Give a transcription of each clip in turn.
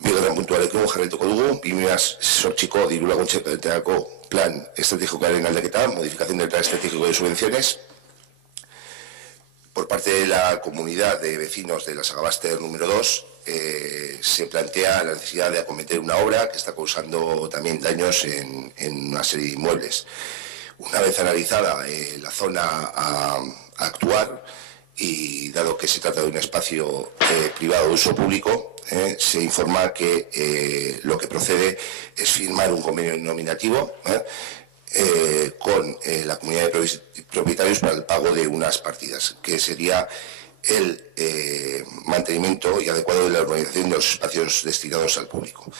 Bigarren puntuarekin jarraituko dugu, 2008ko diru laguntzeko plan estrategikoaren aldaketa, modificación del plan estratégico de subvenciones. Por parte de la comunidad de vecinos de la Sagabaster número 2, se plantea la necesidad de acometer una obra que está causando también daños en una serie de inmuebles. Una vez analizada la zona a actuar, y dado que se trata de un espacio privado de uso público, se informa que lo que procede es firmar un convenio nominativo con la comunidad de propietarios para el pago de unas partidas, que sería el mantenimiento y adecuado de la urbanización de los espacios destinados al público.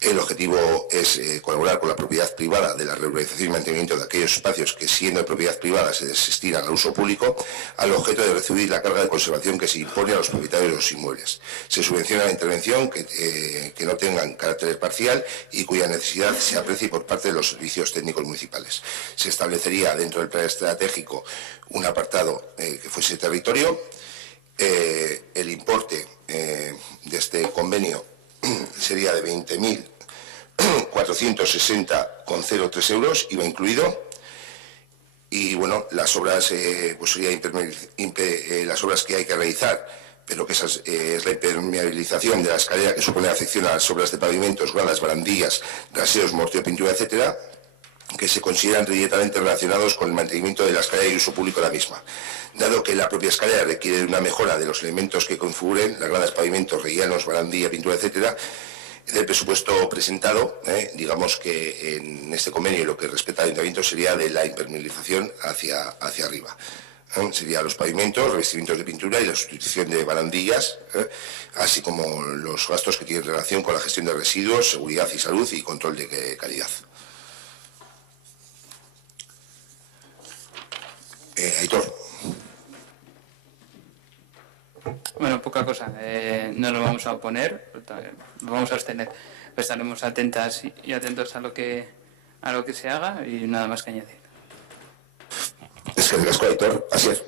El objetivo es colaborar con la propiedad privada de la reurbanización y mantenimiento de aquellos espacios que, siendo de propiedad privada, se destinan al uso público, al objeto de recibir la carga de conservación que se impone a los propietarios de los inmuebles. Se subvenciona la intervención que no tengan carácter parcial y cuya necesidad se aprecie por parte de los servicios técnicos municipales. Se establecería dentro del plan estratégico un apartado que fuese territorio. El importe de este convenio sería de 20.460,03 euros, IVA incluido. Y bueno, las obras, pues sería las obras que hay que realizar, pero que esa es la impermeabilización de la escalera, que supone afección a las obras de pavimentos, gradas, barandillas, raseos, mortero, pintura, etcétera, que se consideran directamente relacionados con el mantenimiento de la escalera y uso público de la misma. Dado que la propia escalera requiere de una mejora de los elementos que configuren, las gradas, pavimentos, rellenos, barandilla, pintura, etcétera, del presupuesto presentado, digamos que en este convenio lo que respecta al ayuntamiento sería de la impermeabilización hacia arriba. Sería los pavimentos, revestimientos de pintura y la sustitución de barandillas, así como los gastos que tienen relación con la gestión de residuos, seguridad y salud y control de calidad. Aitor. Bueno, poca cosa. No nos vamos a oponer, nos vamos a abstener. Pues estaremos atentas y atentos a lo que se haga y nada más que añadir. Es que el casco, Aitor, así es.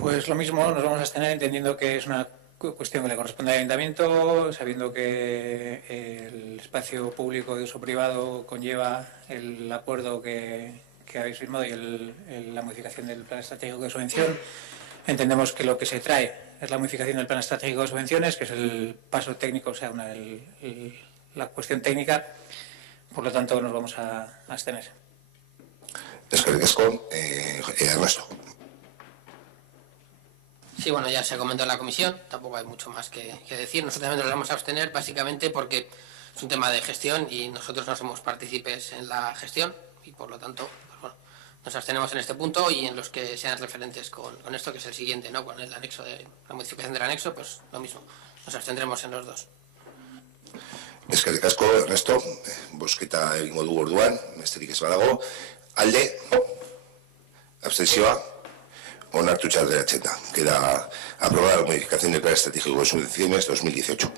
Pues lo mismo, nos vamos a abstener entendiendo que es una cuestión que le corresponde al ayuntamiento, sabiendo que el espacio público de uso privado conlleva el acuerdo que habéis firmado y la modificación del plan estratégico de subvención. Entendemos que lo que se trae es la modificación del plan estratégico de subvenciones, que es el paso técnico, o sea, la cuestión técnica. Por lo tanto, nos vamos a abstener. Es que el casco, Ernesto. Sí, bueno, ya se comentó en la comisión, tampoco hay mucho más que decir. Nosotros también nos vamos a abstener, básicamente porque es un tema de gestión y nosotros no somos partícipes en la gestión y por lo tanto, pues bueno, nos abstenemos en este punto y en los que sean referentes con esto, que es el siguiente, ¿no? Con el anexo de la modificación del anexo, pues lo mismo, nos abstendremos en los dos. Eskerrik asko, Ernesto, bosketa egingo du orduan, besterik ez badago. Alde, abstentzioa, onartu txalderatzen da. Queda aprobada la modificación del plan estratégico de subvenciones 2018.